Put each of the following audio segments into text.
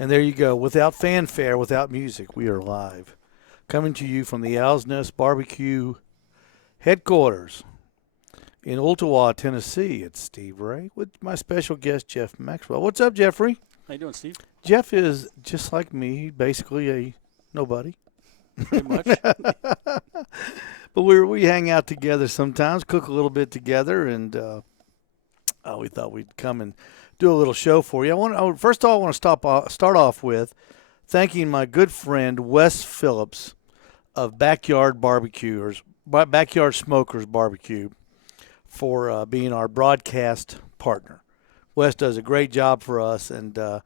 And there you go. Without fanfare, without music, we are live. Coming to you from the Owl's Nest Barbecue headquarters in Ottawa, Tennessee. It's Steve Ray with my special guest, Jeff Maxwell. What's up, Jeffrey? How you doing, Steve? Jeff is just like me, basically a nobody. Pretty much. But we hang out together sometimes, cook a little bit together, and we thought we'd come and do a little show for you. First of all, I want to start off with thanking my good friend Wes Phillips of Backyard Smokers Barbecue for being our broadcast partner. Wes does a great job for us, and I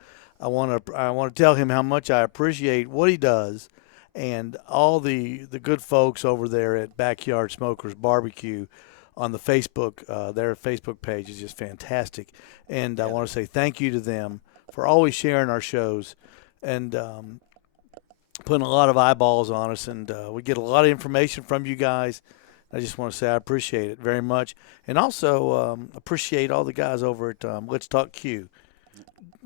want to tell him how much I appreciate what he does, and all the good folks over there at Backyard Smokers Barbecue on the Facebook. Their Facebook page is just fantastic, and I want to say thank you to them for always sharing our shows and putting a lot of eyeballs on us, and we get a lot of information from you guys. I just want to say I appreciate it very much, and also appreciate all the guys over at Let's Talk Q,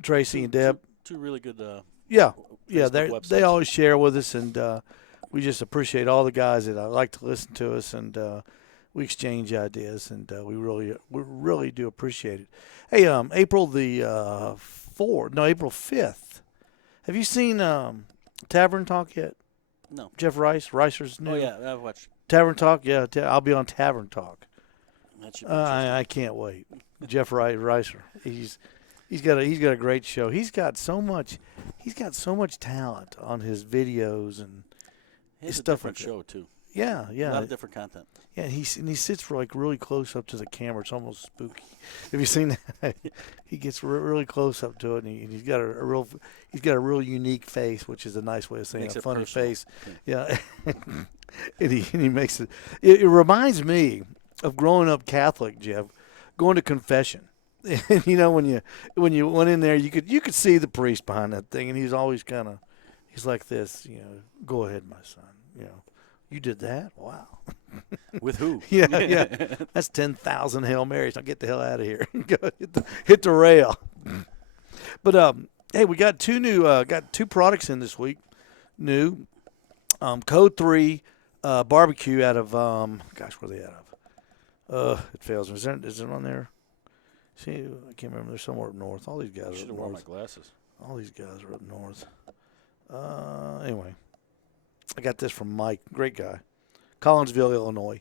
Tracy and Deb. Two really good. Yeah, they websites. always share with us, and we just appreciate all the guys that like to listen to us, and we exchange ideas, and we really do appreciate it. Hey, April 5th. Have you seen Tavern Talk yet? No. Jeff Ricer's new. Oh yeah, I've watched. Tavern Talk, yeah. I'll be on Tavern Talk. That should be interesting. I can't wait. Jeff Ricer, he's got a great show. He's got so much talent on his videos and He has a stuff different like show too. yeah. A lot of different content. Yeah, and he sits like really close up to the camera. It's almost spooky. Have you seen that? He gets really close up to it, and he's got a real unique face, which is a nice way of saying Makes a it funny personal. face. Yeah, and he makes it. It reminds me of growing up Catholic, Jeff, going to confession. And when you went in there, you could see the priest behind that thing, and he's always he's like this. Go ahead, my son. You did that? Wow. With who? Yeah. That's 10,000 Hail Marys. Now get the hell out of here. Go hit the rail. But hey, we got two products in this week. New Code 3 barbecue out of where are they out of? It fails me. Is it on there? See, I can't remember. They're somewhere up north. All these guys I are should up have worn my north. glasses. All these guys are up north. Anyway, I got this from Mike, great guy, Collinsville, Illinois.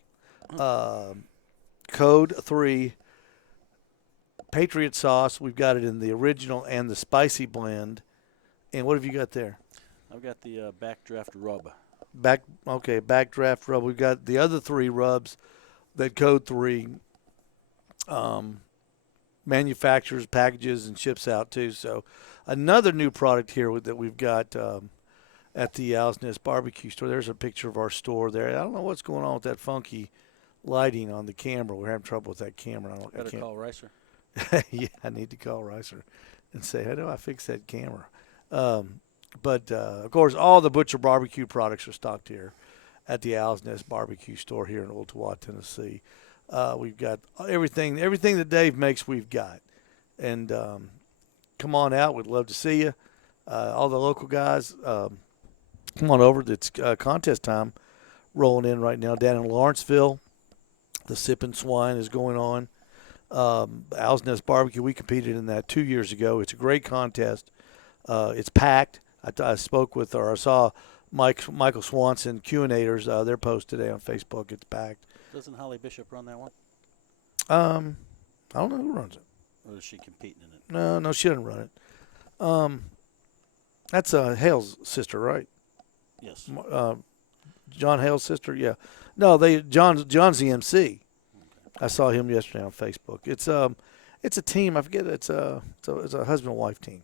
Code 3 Patriot sauce. We've got it in the original and the spicy blend. And what have you got there? I've got the backdraft rub. Backdraft rub. We've got the other 3 rubs that Code 3 manufactures, packages, and ships out too. So another new product here that we've got at the Owl's Nest Barbecue store. There's a picture of our store there. I don't know what's going on with that funky lighting on the camera. We're having trouble with that camera. I Better can't. call Ricer. Yeah, I need to call Ricer and say, how do I fix that camera? But of course, all the Butcher Barbecue products are stocked here at the Owl's Nest Barbecue store here in Ottawa, Tennessee. We've got everything that Dave makes, we've got. And come on out. We'd love to see you. All the local guys, come on over. It's contest time rolling in right now down in Lawrenceville. The Sippin' Swine is going on. Owl's Nest Barbecue, we competed in that 2 years ago. It's a great contest. It's packed. I saw Michael Swanson, Q&Ators, their post today on Facebook. It's packed. Doesn't Holly Bishop run that one? I don't know who runs it. Or is she competing in it? No, she doesn't run it. That's Hale's sister, right? Yes. John Hale's sister, yeah. No, John's the MC. I saw him yesterday on Facebook. It's a team. I forget. It's a husband and wife team.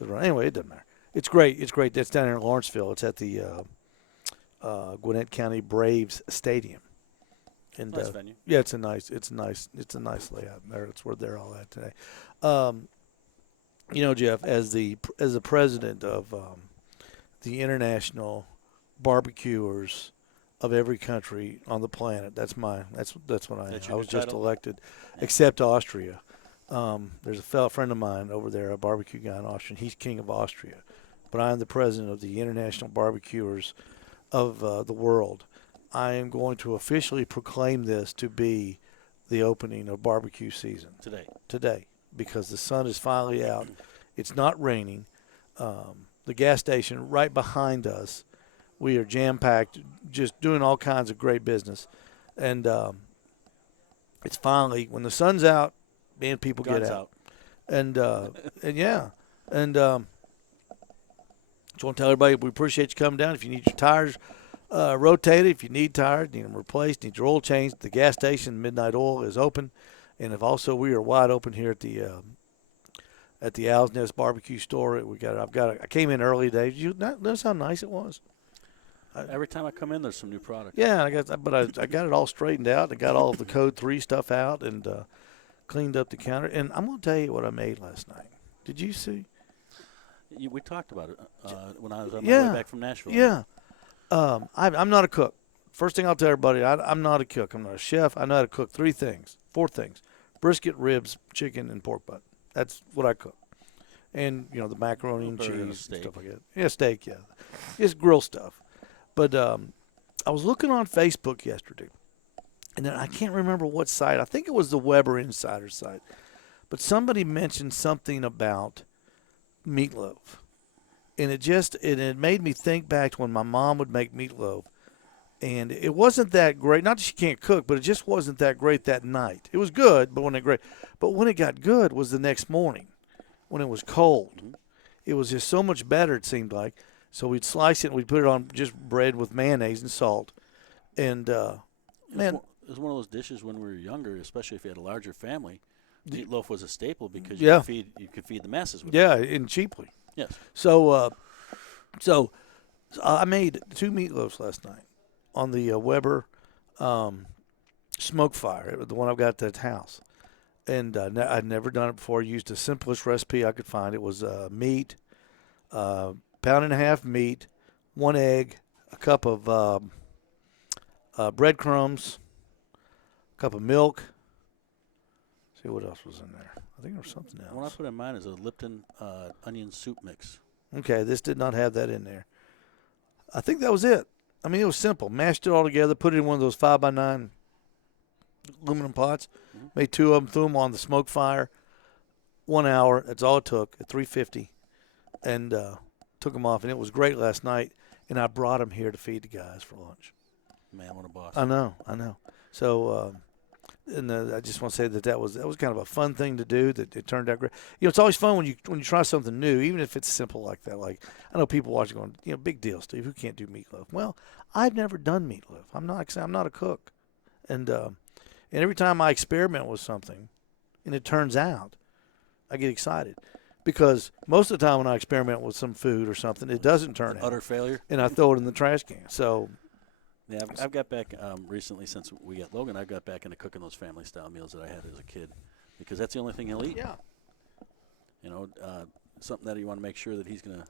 Anyway, it doesn't matter. It's great. It's great. That's down here in Lawrenceville. It's at the Gwinnett County Braves Stadium. And Nice venue. yeah, it's a nice layout there. That's where they're all at today. Jeff, as the president of the International Barbecuers of every country on the planet, that's what I am. That's I your was new just title? elected, except Austria. There's a fellow friend of mine over there, a barbecue guy in Austria. He's king of Austria, but I am the president of the International BBQERS of the world. I am going to officially proclaim this to be the opening of barbecue season today, because the sun is finally out. It's not raining. The gas station right behind us, we are jam packed, just doing all kinds of great business, and it's finally when the sun's out, man, people Guns get out. and yeah, and just want to tell everybody we appreciate you coming down. If you need your tires rotated, if you need tires, need them replaced, need your oil changed, the gas station Midnight Oil is open, and if also we are wide open here at the Owl's Nest Barbecue store. I came in early today. Did you notice how nice it was? Every time I come in, there's some new product. Yeah, I got it all straightened out. I got all of the Code 3 stuff out and cleaned up the counter. And I'm going to tell you what I made last night. Did you see? We talked about it when I was on my way back from Nashville. Yeah. I'm not a cook. First thing I'll tell everybody, I'm not a cook. I'm not a chef. I know how to cook four things: brisket, ribs, chicken, and pork butt. That's what I cook. And, the macaroni and cheese and stuff like that. Yeah, steak, yeah. It's grill stuff. But I was looking on Facebook yesterday, and then I can't remember what site. I think it was the Weber Insider site. But somebody mentioned something about meatloaf. And it made me think back to when my mom would make meatloaf. And it wasn't that great. Not that she can't cook, but it just wasn't that great that night. It was good, but wasn't that great. But when it got good was the next morning when it was cold. Mm-hmm. It was just so much better, it seemed like. So we'd slice it and we'd put it on just bread with mayonnaise and salt. And, man. It was one of those dishes when we were younger, especially if you had a larger family. Meatloaf was a staple because Yeah. you could feed the masses with it. Yeah, and cheaply. Yes. So I made 2 meatloafs last night on the Weber smoke fire, the one I've got at the house. And I'd never done it before. I used the simplest recipe I could find. It was meat, pound and a half meat, 1 egg, a cup of breadcrumbs, a cup of milk. See what else was in there. I think there was something else. What I put in mine is a Lipton onion soup mix. Okay, this did not have that in there. I think that was it. I mean, it was simple. Mashed it all together, put it in one of those 5x9 aluminum pots, made 2 of them, threw them on the smoke fire, 1 hour. That's all it took at 350, and took them off. And it was great last night, and I brought them here to feed the guys for lunch. Man, what a boss. I know. So, and I just want to say that was kind of a fun thing to do. That it turned out great. It's always fun when you try something new, even if it's simple like that. Like I know people watching going, big deal, Steve. Who can't do meatloaf? Well, I've never done meatloaf. I'm not a cook, and every time I experiment with something, and it turns out, I get excited. Because most of the time when I experiment with some food or something, it doesn't turn out. Utter failure. And I throw it in the trash can. So. Yeah, I've got back recently since we got Logan. I got back into cooking those family style meals that I had as a kid, because that's the only thing he'll eat. Yeah. Something that you want to make sure that he's gonna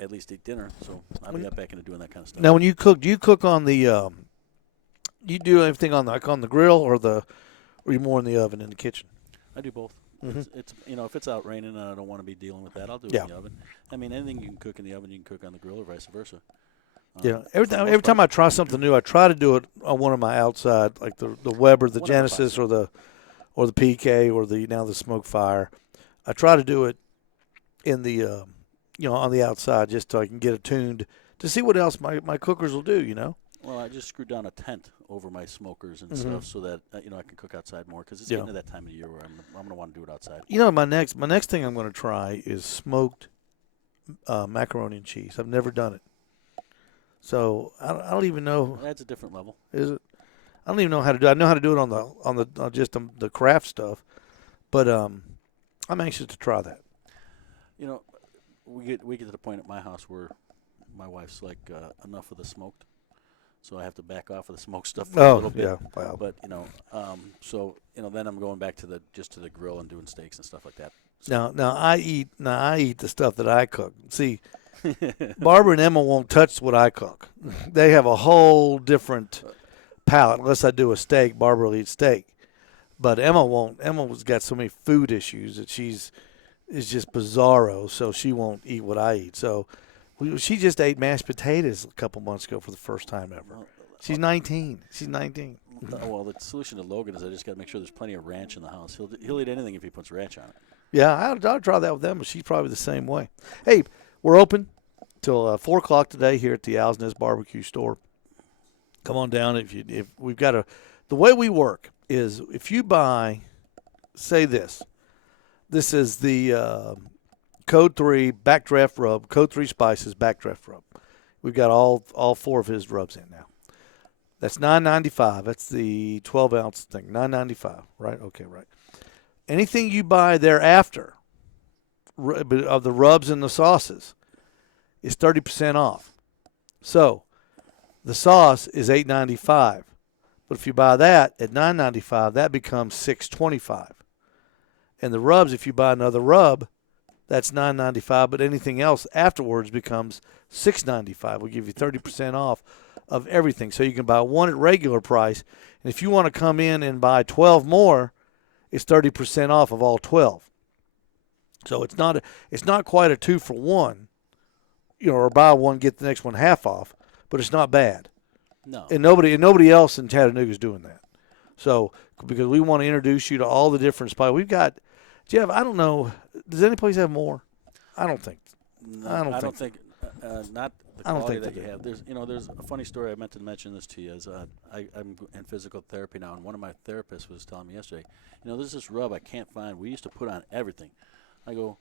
at least eat dinner. So I got back into doing that kind of stuff. Now, when you cook, do you cook on the? You do everything on the grill or you more in the oven in the kitchen? I do both. Mm-hmm. It's if it's out raining and I don't want to be dealing with that, I'll do it in the oven. I mean, anything you can cook in the oven, you can cook on the grill, or vice versa. Yeah, every time I try something new, I try to do it on one of my outside, like the Weber, the Genesis, or the PK, or the Smoke Fire. I try to do it in the on the outside, just so I can get it tuned to see what else my cookers will do. Well, I just screwed down a tent over my smokers and stuff so that I can cook outside more, because it's getting to that time of the year where I'm going to want to do it outside. My next thing I'm going to try is smoked macaroni and cheese. I've never done it. So I don't even know. That's a different level. Is it? I don't even know how to do it. I know how to do it on the craft stuff, but I'm anxious to try that. We get to the point at my house where my wife's like enough of the smoked, so I have to back off of the smoked stuff for a little bit. Yeah, wow. But then I'm going back to the grill and doing steaks and stuff like that. So. Now I eat the stuff that I cook. See. Barbara and Emma won't touch what I cook. They have a whole different palate. Unless I do a steak, Barbara will eat steak. But Emma won't. Emma's got so many food issues that is just bizarro. So she won't eat what I eat. So she just ate mashed potatoes a couple months ago for the first time ever. Well, She's 19. She's 19. well, the solution to Logan is I just got to make sure there's plenty of ranch in the house. He'll eat anything if he puts ranch on it. Yeah, I'll try that with them, but she's probably the same way. Hey, we're open till 4 o'clock today here at the Owl's Nest Barbecue store. Come on down if we've got the way we work is if you buy, say this is the Code 3 Backdraft Rub, Code 3 Spices Backdraft Rub. We've got all 4 of his rubs in now. That's $9.95. That's the 12-ounce thing, $9.95, right? Okay, right. Anything you buy thereafter of the rubs and the sauces is 30% off. So the sauce is $8.95. But if you buy that at $9.95, that becomes $6.25. And the rubs, if you buy another rub, that's $9.95. But anything else afterwards becomes $6.95. We'll give you 30% off of everything. So you can buy one at regular price. And if you want to come in and buy 12 more, it's 30% off of all 12. So it's not quite a 2-for-1, or buy one get the next one half off, but it's not bad. No. And nobody else in Chattanooga is doing that. So because we want to introduce you to all the different spices. We've got, Jeff, I don't know, does any place have more? I don't think. No, I don't think not the I don't quality think that they you have. There's a funny story I meant to mention this to you. I'm in physical therapy now, and one of my therapists was telling me yesterday, there's this rub I can't find. We used to put on everything. I go,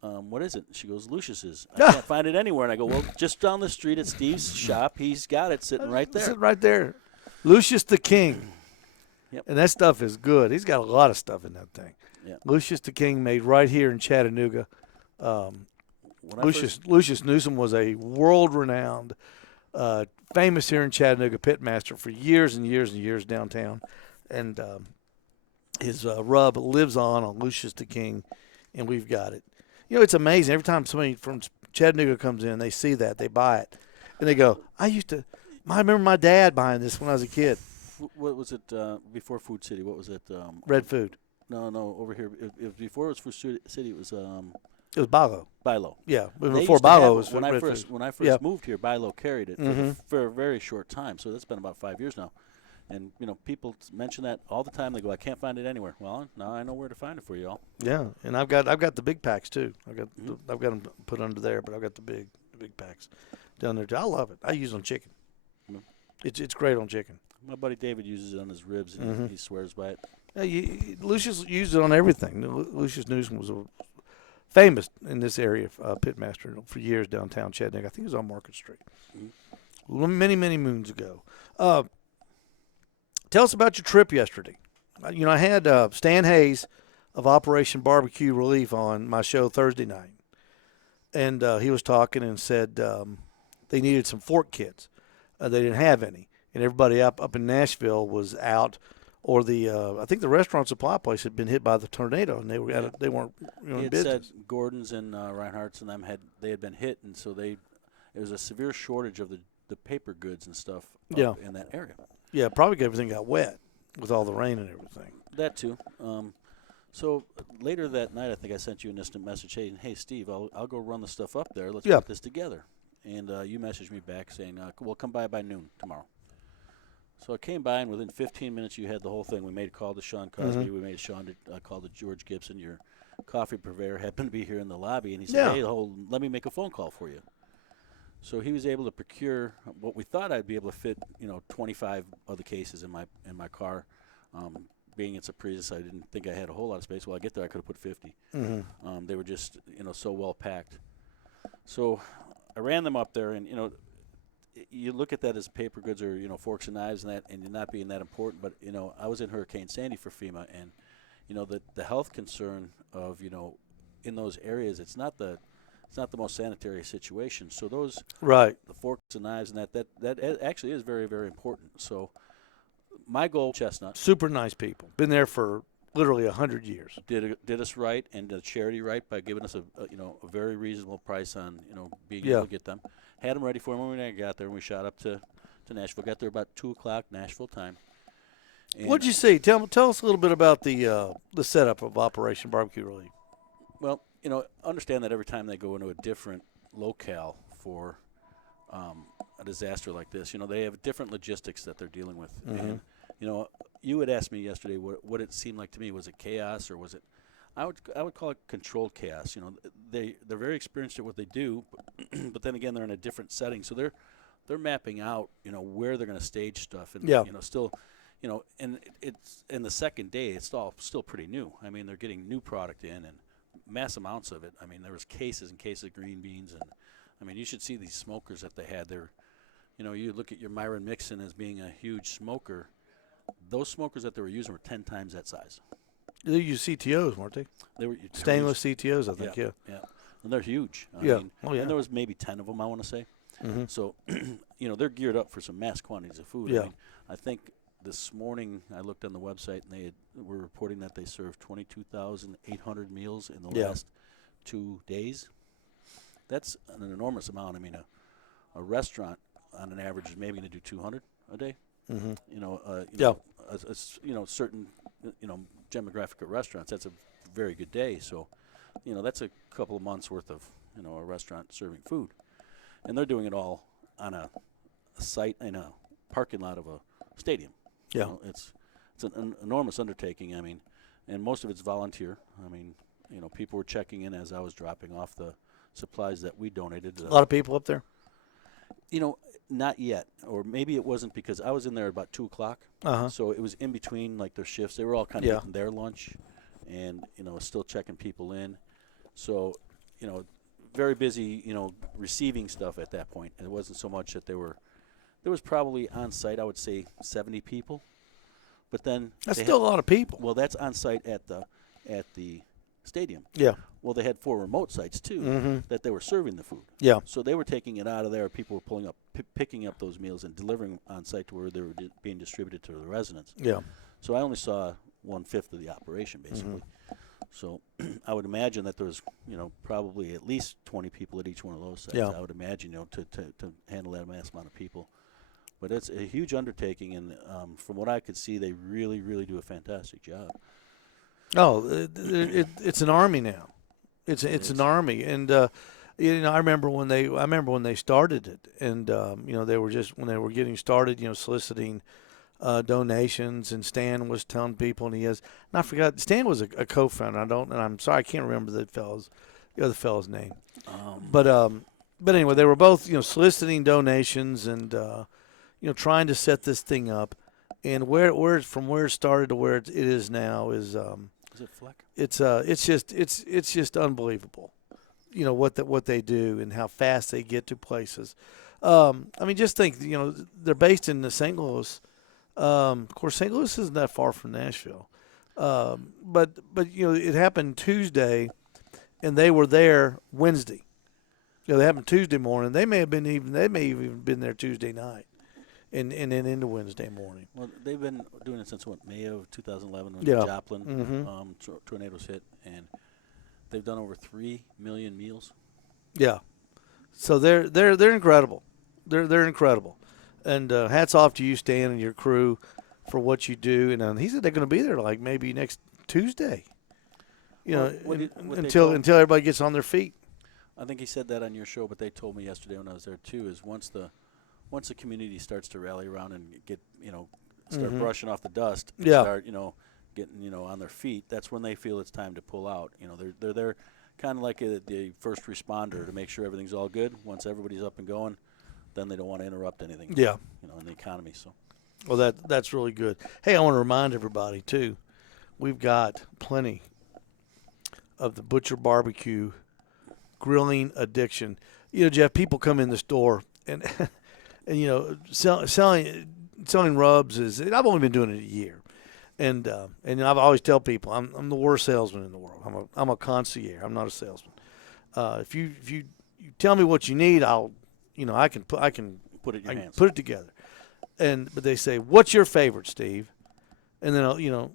what is it? She goes, Lucius's. I can't find it anywhere. And I go, well, just down the street at Steve's shop, he's got it sitting right there. Sitting right there. Lucius the King. Yep. And that stuff is good. He's got a lot of stuff in that thing. Yep. Lucius the King made right here in Chattanooga. Lucius Newsom was a world-renowned, famous here in Chattanooga pitmaster for years and years and years downtown. And his rub lives on Lucius the King, and we've got it. It's amazing. Every time somebody from Chattanooga comes in, they see that, they buy it. And they go, I remember my dad buying this when I was a kid. What was it before Food City? What was it? Red Food. No, over here. It was before it was Food City. It was It was Bilo. Bilo. Yeah, They before used to Bilo have was it when I Red first Food. when I first Yeah. moved here. Bilo carried it for a very short time. So that's been about 5 years now. And people mention that all the time. They go, I can't find it anywhere. Well, now I know where to find it for you all. Yeah, and I've got the big packs too. I've got them put under there, but I've got the big packs down there too. I love it. I use it on chicken. Mm-hmm. It's great on chicken. My buddy David uses it on his ribs, and he swears by it. Yeah, Lucius used it on everything. Lucius Newsom was famous in this area, pitmaster for years downtown Chattanooga. I think it was on Market Street. Many moons ago. Tell us about your trip yesterday. I had Stan Hayes of Operation Barbecue Relief on my show Thursday night. And he was talking and said they needed some fork kits. They didn't have any. And everybody up in Nashville was out, or I think the restaurant supply place had been hit by the tornado, and they weren't in He had business. said Gordon's and Reinhardt's and them had been hit, and so it was a severe shortage of the paper goods and stuff up in that area. Yeah, probably everything got wet with all the rain and everything. That too. So later that night, I think I sent you an instant message saying, "Hey, Steve, I'll go run the stuff up there. Let's put this together." And you messaged me back saying, "We'll come by noon tomorrow." So I came by, and within 15 minutes, you had the whole thing. We made a call to Sean Cosby. We made a call to George Gibson. Your coffee purveyor happened to be here in the lobby, and he said, "Hey, let me make a phone call for you." So he was able to procure what we thought I'd be able to fit, 25 of the cases in my car. Being it's a Prius, I didn't think I had a whole lot of space. Well, I get there, I could have put 50. They were just, so well packed. So I ran them up there, and you look at that as paper goods or forks and knives and that, and not being that important. But I was in Hurricane Sandy for FEMA, and the health concern of in those areas, it's not the most sanitary situation. So the forks and knives and that actually is very, very important. So my goal, Chestnut, super nice people, been there for literally 100 years. Did us right and did charity right by giving us a very reasonable price on being able to get them. Had them ready for them when I got there, and we shot up to Nashville. Got there about 2:00 Nashville time. And What'd you see? Tell us a little bit about the setup of Operation Barbecue Relief. well, understand that every time they go into a different locale for a disaster like this, they have different logistics that they're dealing with. And you had asked me yesterday what it seemed like to me. Was it chaos or was it? I would call it controlled chaos. They're very experienced at what they do, but then again they're in a different setting, so they're mapping out where they're going to stage stuff, and still, and it's in the second day it's all still pretty new. I mean, they're getting new product in and mass amounts of it. I mean, there was cases and cases of green beans, and I mean, you should see these smokers that they had there. You look at your Myron Mixon as being a huge smoker. Those smokers that they were using were 10 times that size. They use CTOs, weren't they? They were stainless CTOs, I think. Yeah. And they're huge. I mean, and there was maybe 10 of them, I want to say. Mm-hmm. So, they're geared up for some mass quantities of food. Yeah. I mean, I think this morning I looked on the website and they were reporting that they served 22,800 meals in the last 2 days. That's an enormous amount. I mean, a restaurant on an average is maybe going to do 200 a day. Mm-hmm. Certain demographic of restaurants, that's a very good day. So, that's a couple of months worth of a restaurant serving food, and they're doing it all on a site in a parking lot of a stadium. Yeah, it's an enormous undertaking. I mean, and most of it's volunteer. I mean, people were checking in as I was dropping off the supplies that we donated. A lot of people up there. Not yet, or maybe it wasn't because I was in there about 2 o'clock. So it was in between like their shifts. They were all kind of getting their lunch, and still checking people in. So very busy. Receiving stuff at that point. And it wasn't so much that there was probably on site. I would say 70 people, but then that's still a lot of people. Well, that's on site at the stadium. Yeah. Well, they had 4 remote sites too that they were serving the food. Yeah. So they were taking it out of there. People were pulling up, picking up those meals and delivering on site to where they were being distributed to the residents. Yeah. So I only saw 1/5 of the operation basically. So I would imagine that there was probably at least 20 people at each one of those sites. Yeah. I would imagine to handle that mass amount of people. But it's a huge undertaking, and from what I could see, they really, really do a fantastic job. Oh, it's an army now. It's an army, and I remember when they started it, and they were just when they were getting started, soliciting donations, and Stan was telling people, and I forgot Stan was a co-founder. I'm sorry, I can't remember the other fellow's name, but anyway, they were both soliciting donations and trying to set this thing up, and where it started to where it is now is. Is it Fleck? It's just unbelievable, what they do and how fast they get to places. I mean, just think, they're based in St. Louis. Of course, St. Louis isn't that far from Nashville, but it happened Tuesday, and they were there Wednesday. They happened Tuesday morning. They may have even been there Tuesday night. And then into Wednesday morning. Well, they've been doing it since May of 2011 when the Joplin tornadoes hit, and they've done over 3 million meals. Yeah, so they're incredible. They're incredible, and hats off to you, Stan, and your crew for what you do. And he said they're going to be there like maybe next Tuesday. Until everybody gets on their feet. I think he said that on your show, but they told me yesterday when I was there too. Is once the community starts to rally around and get, start brushing off the dust and start, getting, on their feet, that's when they feel it's time to pull out. They're there kind of like the first responder to make sure everything's all good. Once everybody's up and going, then they don't want to interrupt anything. Yeah. In the economy. So. Well, that's really good. Hey, I want to remind everybody too, we've got plenty of the Butcher Barbecue grilling addiction. Jeff, people come in the store and and selling rubs is. I've only been doing it a year, and I've always tell people I'm the worst salesman in the world. I'm a concierge. I'm not a salesman. If you tell me what you need, I can put it in your hands. Put it together. But they say, "What's your favorite, Steve?" And then you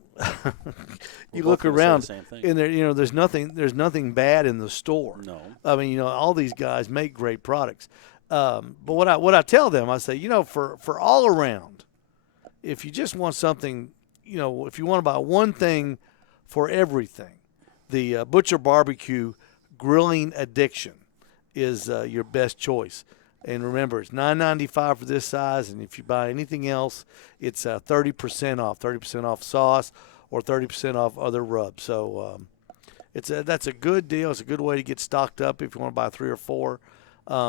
look around, and there's nothing bad in the store. No, I mean all these guys make great products. But what I tell them, I say, for all around, if you just want something if you want to buy one thing for everything, the Butcher Barbecue Grilling Addiction is your best choice. And remember, it's $9.95 for this size, and if you buy anything else, it's 30% off. 30% off sauce or 30% off other rubs. So that's a good deal. It's a good way to get stocked up if you want to buy 3 or 4.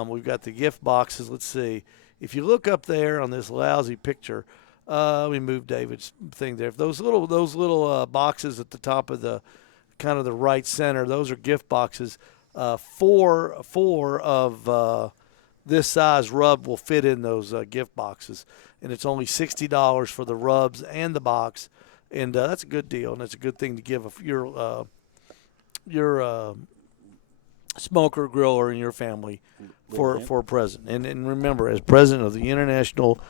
We've got the gift boxes. Let's see. If you look up there on this lousy picture, let me move David's thing there. If those little boxes at the top of the kind of the right center, those are gift boxes. Four of this size rub will fit in those gift boxes, and it's only $60 for the rubs and the box, and that's a good deal, and it's a good thing to give your smoker, griller in your family for a present. And remember, as president of the International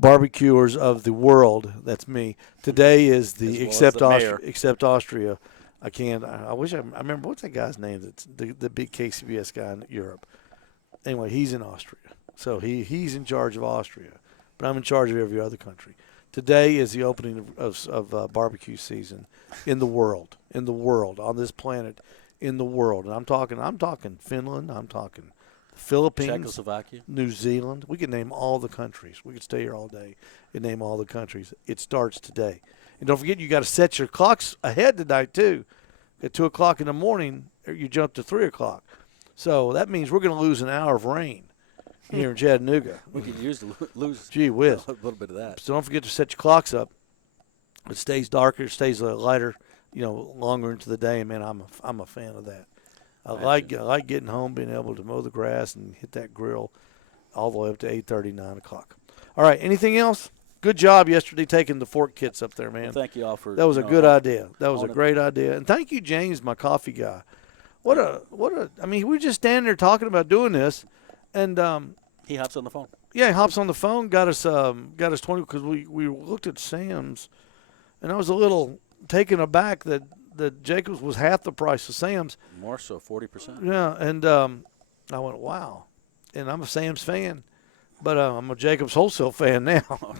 BBQERS of the world, that's me. Today is the except Austria. I wish I remember what's that guy's name? That's the big KCBS guy in Europe. Anyway, he's in Austria, so he's in charge of Austria, but I'm in charge of every other country. Today is the opening of barbecue season in the world, on this planet, in the world. And I'm talking Finland, I'm talking the Philippines, Czechoslovakia, New Zealand. We could name all the countries. We could stay here all day and name all the countries. It starts today. And don't forget, you got to set your clocks ahead tonight too. At 2 o'clock in the morning, you jump to 3 o'clock. So that means we're going to lose an hour of rain here in Chattanooga. We could lose Gee whiz. a little bit of that. So don't forget to set your clocks up. It stays darker, it stays lighter, longer into the day. And man, I'm a fan of that. I like getting home, being able to mow the grass and hit that grill all the way up to 8:30, 9 o'clock. All right, anything else? Good job yesterday taking the fork kits up there, man. Well, thank you all for that was a good idea. That was a great idea. And thank you, James, my coffee guy. I mean, we were just standing there talking about doing this, and he hops on the phone. Yeah, he hops on the phone, got us 20 because we looked at Sam's, and I was a little taken aback that Jacobs was half the price of Sam's. More so, 40%. Yeah, and I went, wow. And I'm a Sam's fan, but I'm a Jacobs wholesale fan now.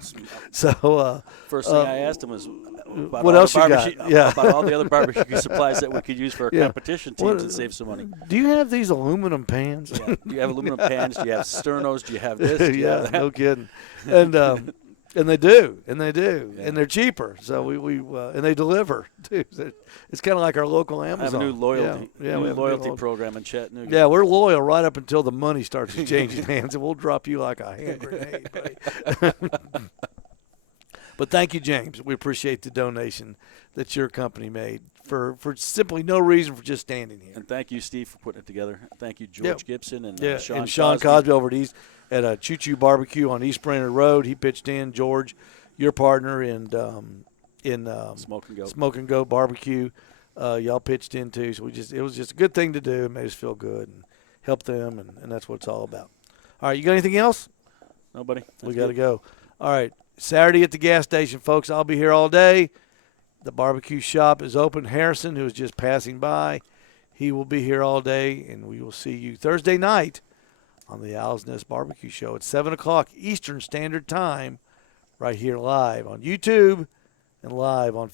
So first thing I asked him was about what else you got? Yeah, about all the other barbecue supplies that we could use for our competition teams and save some money. Do you have these aluminum pans? Yeah. Do you have aluminum pans? Do you have sternos? Do you have this? Do you have that? No kidding. And they do, and they're cheaper. So we and they deliver too. It's kind of like our local Amazon. I have a new loyalty, we have a loyalty program in Chattanooga. Yeah, we're loyal right up until the money starts changing hands, and we'll drop you like a hand grenade. But thank you, James. We appreciate the donation that your company made for simply no reason for just standing here. And thank you, Steve, for putting it together. Thank you, George Gibson and Sean Cosby over at Choo Choo Barbecue on East Brainerd Road. He pitched in. George, your partner in Smoke and Go Barbecue, y'all pitched in too. So it was just a good thing to do. It made us feel good and help them, and that's what it's all about. All right, you got anything else? Nobody. We got to go. All right, Saturday at the gas station, folks. I'll be here all day. The barbecue shop is open. Harrison, who is just passing by, he will be here all day, and we will see you Thursday night on the Owl's Nest Barbecue Show at 7 o'clock Eastern Standard Time right here live on YouTube and live on